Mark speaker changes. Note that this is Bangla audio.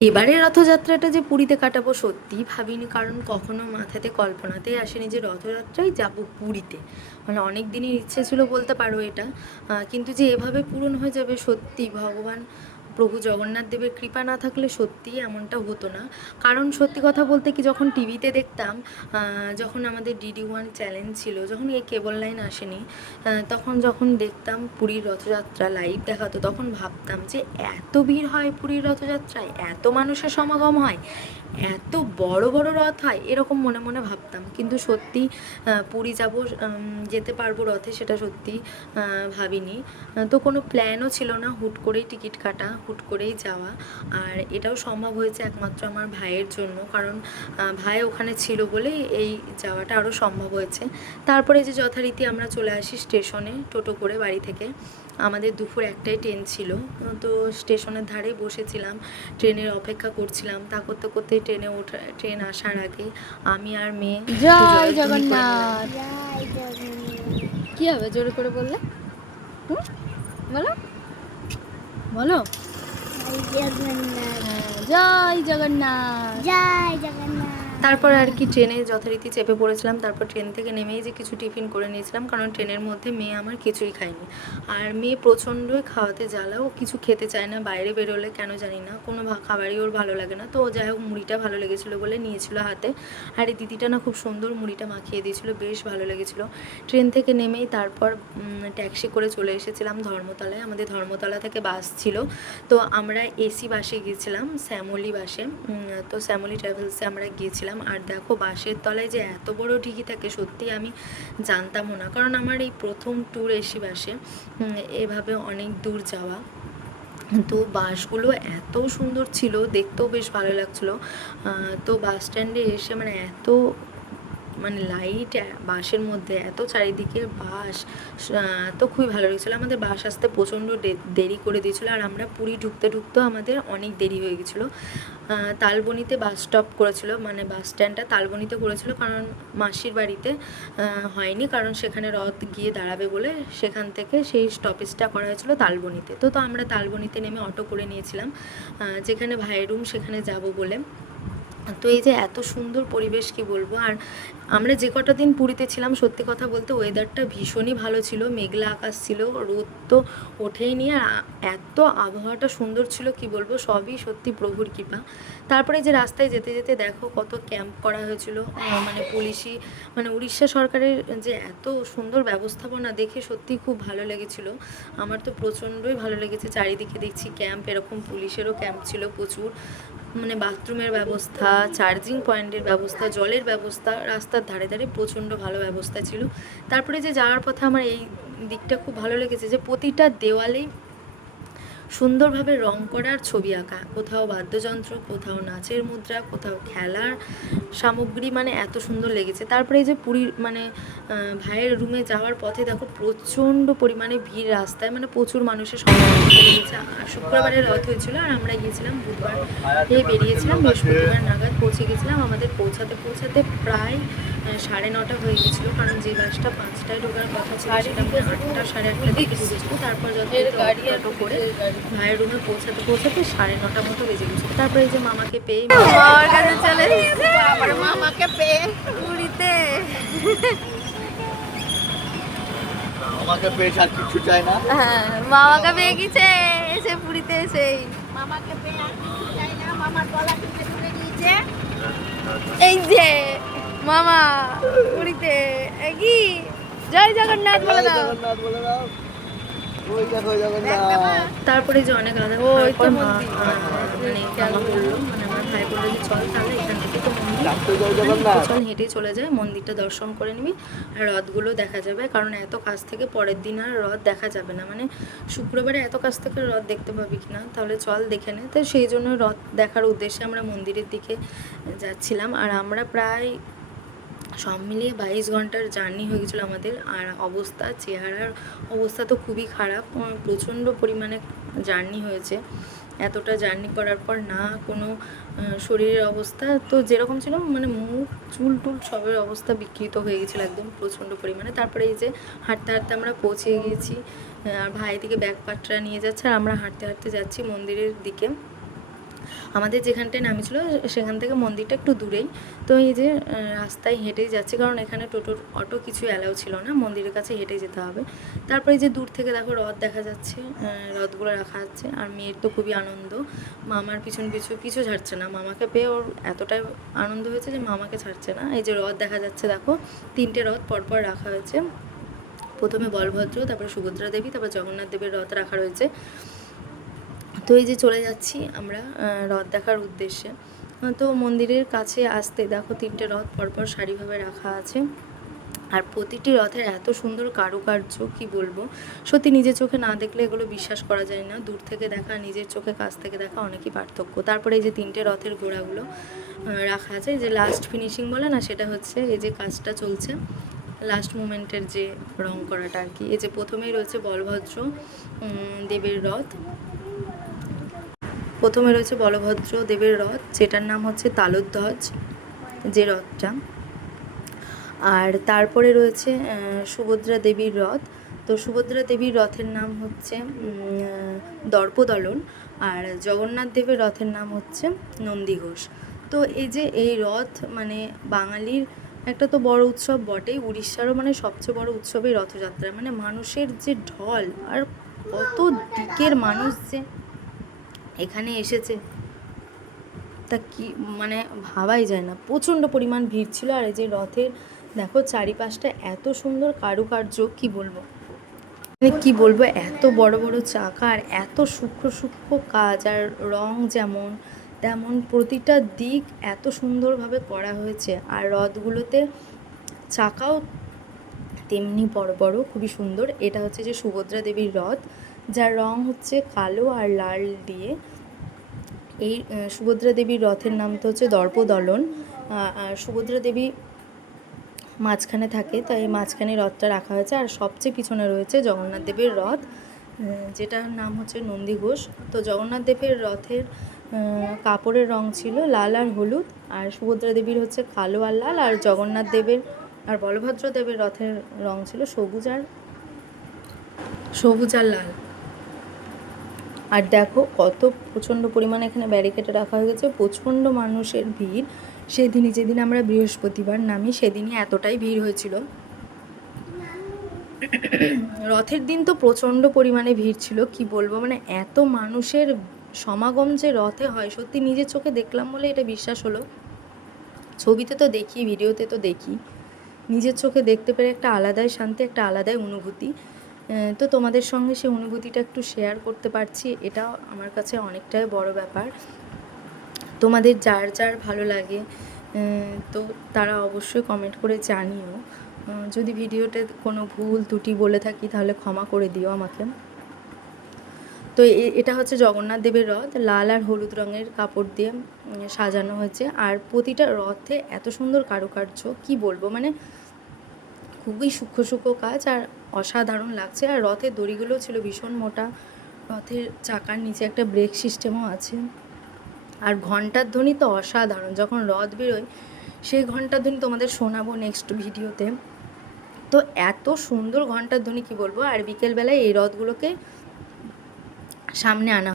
Speaker 1: এবারের রথযাত্রাটা যে পুরীতে কাটাবো সত্যি ভাবিনি, কারণ কখনো মাথাতে কল্পনাতেই আসেনি যে রথযাত্রায় যাব পুরীতে। মানে অনেক দিনের ইচ্ছে ছিল বলতে পারো এটা কিন্তু যে এভাবে পূরণ হয়ে যাবে সত্যি ভগবান প্রভু জগন্নাথ দেবের কৃপা না থাকলে সত্যিই এমনটা হতো না। কারণ সত্যি কথা বলতে কি, যখন টিভিতে দেখতাম যখন আমাদের ডিডি ওয়ান চ্যালেঞ্জ ছিল, যখন এই কেবল লাইন আসেনি তখন যখন দেখতাম পুরীর রথযাত্রা লাইভ দেখাতো, তখন ভাবতাম যে এত ভিড় হয় পুরীর রথযাত্রায়, এত মানুষের সমাগম হয়। এত বড় বড় রথ হয়, এরকম মনে মনে ভাবতাম। কিন্তু সত্যি পুরী যাব যেতে পারব রথে সেটা সত্যি ভাবিনি। তো কোনো প্ল্যানও ছিল না, হুট করেই টিকিট কাটা, হুট করেই যাওয়া। আর এটাও সম্ভব হয়েছে একমাত্র আমার ভাইয়ের জন্য, কারণ ভাই ওখানে ছিল বলেই এই যাওয়াটা আরও সম্ভব হয়েছে। তারপরে যে যথারীতি আমরা চলে আসি স্টেশনে টোটো করে বাড়ি থেকে আমাদের দুপুর একটাই ট্রেন ছিল। তো স্টেশনের ধারেই বসেছিলাম ট্রেনের অপেক্ষা করছিলাম। তা করতে করতে ট্রেনে ওঠা ট্রেন আসার আগে আমি আর মেয়ে
Speaker 2: জয় জগন্নাথ। কি হবে জোরে করে বললে? হুম? বলো। বলো।
Speaker 3: জয় জগন্নাথ।
Speaker 2: হ্যাঁ, জয় জগন্নাথ।
Speaker 3: জয় জগন্নাথ।
Speaker 1: তারপর আর কি ট্রেনে যথারীতি চেপে পড়েছিলাম, তারপর ট্রেন থেকে নেমেই যে কিছু টিফিন করে নিয়েছিলাম, কারণ ট্রেনের মধ্যে মেয়ে আমার কিছুই খায়নি। আর মেয়ে প্রচণ্ডই খাওয়াতে জ্বালা, ও কিছু খেতে চায় না, বাইরে বেরোলে কেন জানি না, কোনো খাবারই ওর ভালো লাগে না। তো ও যাই হোক, মুড়িটা ভালো লেগেছিলো বলে নিয়েছিল হাতে। আর এই দিদিটা না খুব সুন্দর মুড়িটা মাখিয়ে দিয়েছিল, বেশ ভালো লেগেছিলো। ট্রেন থেকে নেমেই তারপর ট্যাক্সি করে চলে এসেছিলাম ধর্মতলায়। আমাদের ধর্মতলা থেকে বাস ছিল। তো আমরা এসি বাসে গিয়েছিলাম, শ্যামলি বাসে। তো শ্যামলি ট্রাভেলসে আমরা গিয়েছিলাম। আর দেখো বাসের তলায় যে এত বড় ঢিকি থাকে, সত্যি আমি জানতামও না। কারণ আমার এই প্রথম ট্যুর এসি বাসে এভাবে অনেক দূর যাওয়া। তো বাসগুলো এত সুন্দর ছিল, দেখতেও বেশ ভালো লাগছিল। তো বাস স্ট্যান্ডে এসে মানে এত মানে লাইট বাসের মধ্যে এত চারিদিকে আহ, তো খুবই ভালো লেগেছিলো। আমাদের বাস আসতে প্রচণ্ড দেরি করে দিয়েছিলো আর আমরা পুরী ঢুকতে ঢুকতেও আমাদের অনেক দেরি হয়ে গেছিল। তালবনিতে বাস স্টপ করেছিল মানে বাস স্ট্যান্ডটা তালবনিতে করেছিল কারণ মাসির বাড়িতে হয়নি কারণ সেখানে রথ গিয়ে দাঁড়াবে বলে সেখান থেকে সেই স্টপেজটা করা হয়েছিল তালবনিতে। তো তো আমরা তালবনিতে নেমে অটো করে নিয়েছিলাম যেখানে ভাইয়ের রুম সেখানে যাব বলে। তো এই যে এত সুন্দর পরিবেশ কি বলব? আর আমরা যে কটা দিন পুরীতে ছিলাম, সত্যি কথা বলতে ওয়েদারটা ভীষণই ভালো ছিল। মেঘলা আকাশ ছিল, রোদ তো ওঠেই নি। আর এত আবহাওয়াটা সুন্দর ছিল কি বলব? সবই সত্যি প্রভুর কৃপা। তারপরে যে রাস্তায় যেতে যেতে দেখো কত ক্যাম্প করা হয়েছিল। মানে পুলিশি মানে উড়িষ্যা সরকারের যে এত সুন্দর ব্যবস্থাপনা দেখে সত্যি খুব ভালো লেগেছিল। আমার তো প্রচণ্ডই ভালো লেগেছে। চারিদিকে দেখছি ক্যাম্প এরকম পুলিশেরও ক্যাম্প ছিল প্রচুর। মানে বাথরুমের ব্যবস্থা চার্জিং পয়েন্টের ব্যবস্থা, জলের ব্যবস্থা, রাস্তার ধারে ধারে প্রচণ্ড ভালো ব্যবস্থা ছিল। তারপরে যে যাওয়ার পথে আমার এই দিকটা খুব ভালো লেগেছে যে প্রতিটা দেওয়ালেই সুন্দরভাবে রং করার ছবি আঁকা। কোথাও বাদ্যযন্ত্র, কোথাও নাচের মুদ্রা, কোথাও খেলার সামগ্রী মানে এত সুন্দর লেগেছে। তারপরে এই যে পুরীর মানে ভাইয়ের রুমে যাওয়ার পথে দেখো প্রচণ্ড পরিমাণে ভিড় রাস্তায় মানে প্রচুর মানুষের সমাগম আর শুক্রবারে রথ হয়েছিল আর আমরা গিয়েছিলাম বুধবার। বেরিয়েছিলাম বৃহস্পতিবার নাগাদ পৌঁছে গেছিলাম। আমাদের পৌঁছাতে পৌঁছাতে প্রায় সাড়ে নটা হয়ে গেছিল কারণ যে বাসটা পাঁচটায় ঢোকার কথা ছিল সেটা মানে আটটা সাড়ে আটটা দিকে ঢুকেছিল তারপর যত গাড়ি অটো করে ভাইয়ের রুমে পৌঁছাতে পৌঁছাতে সাড়ে নটা মতো বেজে গেছিল। তারপরে এই যে মামাকে পেয়ে
Speaker 2: মামার কাছে চলে মামাকে পেয়ে পুরীতে।
Speaker 4: আর কিছু চাই না।
Speaker 2: হ্যাঁ মামাকে পেয়ে গেছে এসে পুরীতে এসেই।
Speaker 3: মামাকে পেয়ে আর কিছু চাই না মামার গলা টিপে ধরে নিয়েছে।
Speaker 2: এই যে মামা পুরীতে। কি? জয় জগন্নাথ বলে দাও।
Speaker 4: জগন্নাথ বলে দাও ওই দেখো জগন্নাথ
Speaker 1: তারপরে যে অনেক রাধা
Speaker 2: ওই তো
Speaker 1: তো
Speaker 2: মন্দির।
Speaker 1: মানে মানে আমার ভাই বলল যে চল তাহলে এখান থেকে তো মন্দির। হেঁটেই চলে যায় মন্দিরটা দর্শন করে নিবি। আর রথগুলো দেখা যাবে কারণ এত কাছ থেকে পরের দিন আর রথ দেখা যাবে না। মানে শুক্রবারে এত কাছ থেকে রথ দেখতে পাবি কিনা তাহলে চল দেখে নে। তো সেই জন্য রথ দেখার উদ্দেশ্যে আমরা মন্দিরের দিকে যাচ্ছিলাম। আর আমরা প্রায় সব মিলিয়ে বাইশ ঘণ্টার জার্নি হয়ে গেছিল আমাদের। আর অবস্থা, চেহারার অবস্থা তো খুবই খারাপ। প্রচণ্ড পরিমাণে জার্নি হয়েছে। এতটা জার্নি করার পর না কোনো শরীরের অবস্থা তো যেরকম ছিল মানে মুখ, চুল টুল সবের অবস্থা বিকৃত হয়ে গেছিল একদম প্রচণ্ড পরিমাণে। তারপরে এই যে হাঁটতে হাঁটতে আমরা পৌঁছে গিয়েছি, আর ভাই দিকে ব্যাগ পাটরা নিয়ে যাচ্ছে, আর আমরা হাঁটতে হাঁটতে যাচ্ছি মন্দিরের দিকে। আমাদের যেখানটায় নামিয়েছিল সেখান থেকে মন্দিরটা একটু দূরেই। তো এই যে রাস্তায় হেঁটেই যাচ্ছে কারণ এখানে টোটোর অটো কিছু অ্যালাউ ছিল না মন্দিরের কাছে হেঁটে যেতে হবে। তারপরে যে দূর থেকে দেখো রথ দেখা যাচ্ছে আহ, রথগুলো রাখা আছে আর মেয়ের তো খুবই আনন্দ। মামার পিছন পিছু কিছু ছাড়ছে না মামাকে পেয়ে ওর এতটাই আনন্দ হয়েছে যে মামাকে ছাড়ছে না। এই যে রথ দেখা যাচ্ছে দেখো তিনটে রথ পরপর রাখা হয়েছে। প্রথমে বলভদ্র তারপরে সুভদ্রা দেবী তারপর জগন্নাথ দেবের রথ রাখা রয়েছে। তো এই যে চলে যাচ্ছি আমরা রথ দেখার উদ্দেশ্যে। তো মন্দিরের কাছে আসতে দেখো তিনটে রথ পরপর সারিভাবে রাখা আছে। আর প্রতিটি রথের এত সুন্দর কারুকার্য কি বলব? সত্যি নিজের চোখে না দেখলে এগুলো বিশ্বাস করা যায় না। দূর থেকে দেখা নিজের চোখে কাছ থেকে দেখা অনেকই পার্থক্য। তারপরে এই যে তিনটে রথের ঘোড়াগুলো আহ, রাখা আছে। যে লাস্ট ফিনিশিং বলে না সেটা হচ্ছে এই যে কাজটা চলছে। লাস্ট মোমেন্টের যে রং করাটা আর কি। এই যে প্রথমেই রয়েছে বলভদ্র দেবের রথ। প্রথমে রয়েছে বলভদ্র দেবের রথ, যেটার নাম হচ্ছে তালোধ্বজ যে রথটা। আর তারপরে রয়েছে সুভদ্রা দেবীর রথ। তো সুভদ্রা দেবীর রথের নাম হচ্ছে দর্পদলন। আর জগন্নাথ দেবের রথের নাম হচ্ছে নন্দীঘোষ তো এই যে এই রথ মানে বাঙালির একটা তো বড় উৎসব বটেই। উড়িষ্যারও মানে সবচেয়ে বড় উৎসবই রথযাত্রা। মানে মানুষের যে ঢল, আর কত দিকের মানুষ যে এখানে এসেছে। তা কি মানে ভাবাই যায় না। প্রচণ্ড পরিমাণ ভিড় ছিল আর এই যে রথের, দেখো চারিপাশটা এত সুন্দর কারুকার্য, কি বলব? মানে কি বলব, এত বড় বড় চাকা আর এত সূক্ষ্ম সূক্ষ্ম কাজ আর রং যেমন, তেমন প্রতিটা দিক এত সুন্দরভাবে করা হয়েছে। আর রথগুলোতে চাকাও তেমনি বড় বড়, খুবই সুন্দর। এটা হচ্ছে যে সুভদ্রা দেবীর রথ। যার রং হচ্ছে কালো আর লাল দিয়ে। এই সুভদ্রা দেবীর রথের নাম তো হচ্ছে দর্পদলন। আর সুভদ্রা দেবী মাঝখানে থাকে, তাই মাঝখানে রথটা রাখা হয়েছে। আর সবচেয়ে পিছনে রয়েছে জগন্নাথ দেবের রথ যেটার নাম হচ্ছে নন্দী ঘোষ। তো জগন্নাথ দেবের রথের কাপড়ের রং ছিল লাল আর হলুদ, আর সুভদ্রা দেবীর হচ্ছে কালো আর লাল, আর জগন্নাথ দেবের আর বলভদ্র দেবের রথের রং ছিল সবুজ আর সবুজ আর লাল। আর দেখো কত প্রচণ্ড পরিমাণে এখানে ব্যারিকেডে রাখা হয়ে গেছে, প্রচণ্ড মানুষের ভিড়। সেদিনই যেদিন আমরা বৃহস্পতিবার নামি, সেদিনই এতটাই ভিড় হয়েছিল। রথের দিন তো প্রচণ্ড পরিমাণে ভিড় ছিল, কি বলব? মানে এত মানুষের সমাগম যে রথে হয়, সত্যি নিজের চোখে দেখলাম বলে এটা বিশ্বাস হলো। ছবিতে তো দেখি, ভিডিওতে তো দেখি। নিজের চোখে দেখতে পেরে একটা আলাদাই শান্তি, একটা আলাদাই অনুভূতি। তো তোমাদের সঙ্গে সেই অনুভূতিটা একটু শেয়ার করতে পারছি, এটা আমার কাছে অনেকটাই বড় ব্যাপার। তোমাদের যার যার ভালো লাগে তো তারা অবশ্যই কমেন্ট করে জানিও। যদি ভিডিওতে কোনো ভুল ত্রুটি বলে থাকি, তাহলে ক্ষমা করে দিও আমাকে। তো এটা হচ্ছে জগন্নাথ দেবের রথ, লাল আর হলুদ রঙের কাপড় দিয়ে সাজানো হয়েছে। আর প্রতিটা রথে এত সুন্দর কারুকার্য, কি বলব? মানে খুবই সূক্ষ্ম সূক্ষ্ম কাজ আর অসাধারণ লাগছে। আর রথের দড়িগুলো ছিল ভীষণ মোটা। রথের চাকার নিচে একটা ব্রেক সিস্টেমও আছে। আর ঘণ্টার ধ্বনি তো অসাধারণ। যখন রথ বেরোয়, সেই ঘণ্টার ধ্বনি তোমাদের শোনাবো নেক্সট ভিডিওতে। তো এত সুন্দর ঘণ্টার ধ্বনি কি বলব? আর বিকেলবেলায় এই রথগুলোকে সামনে আনা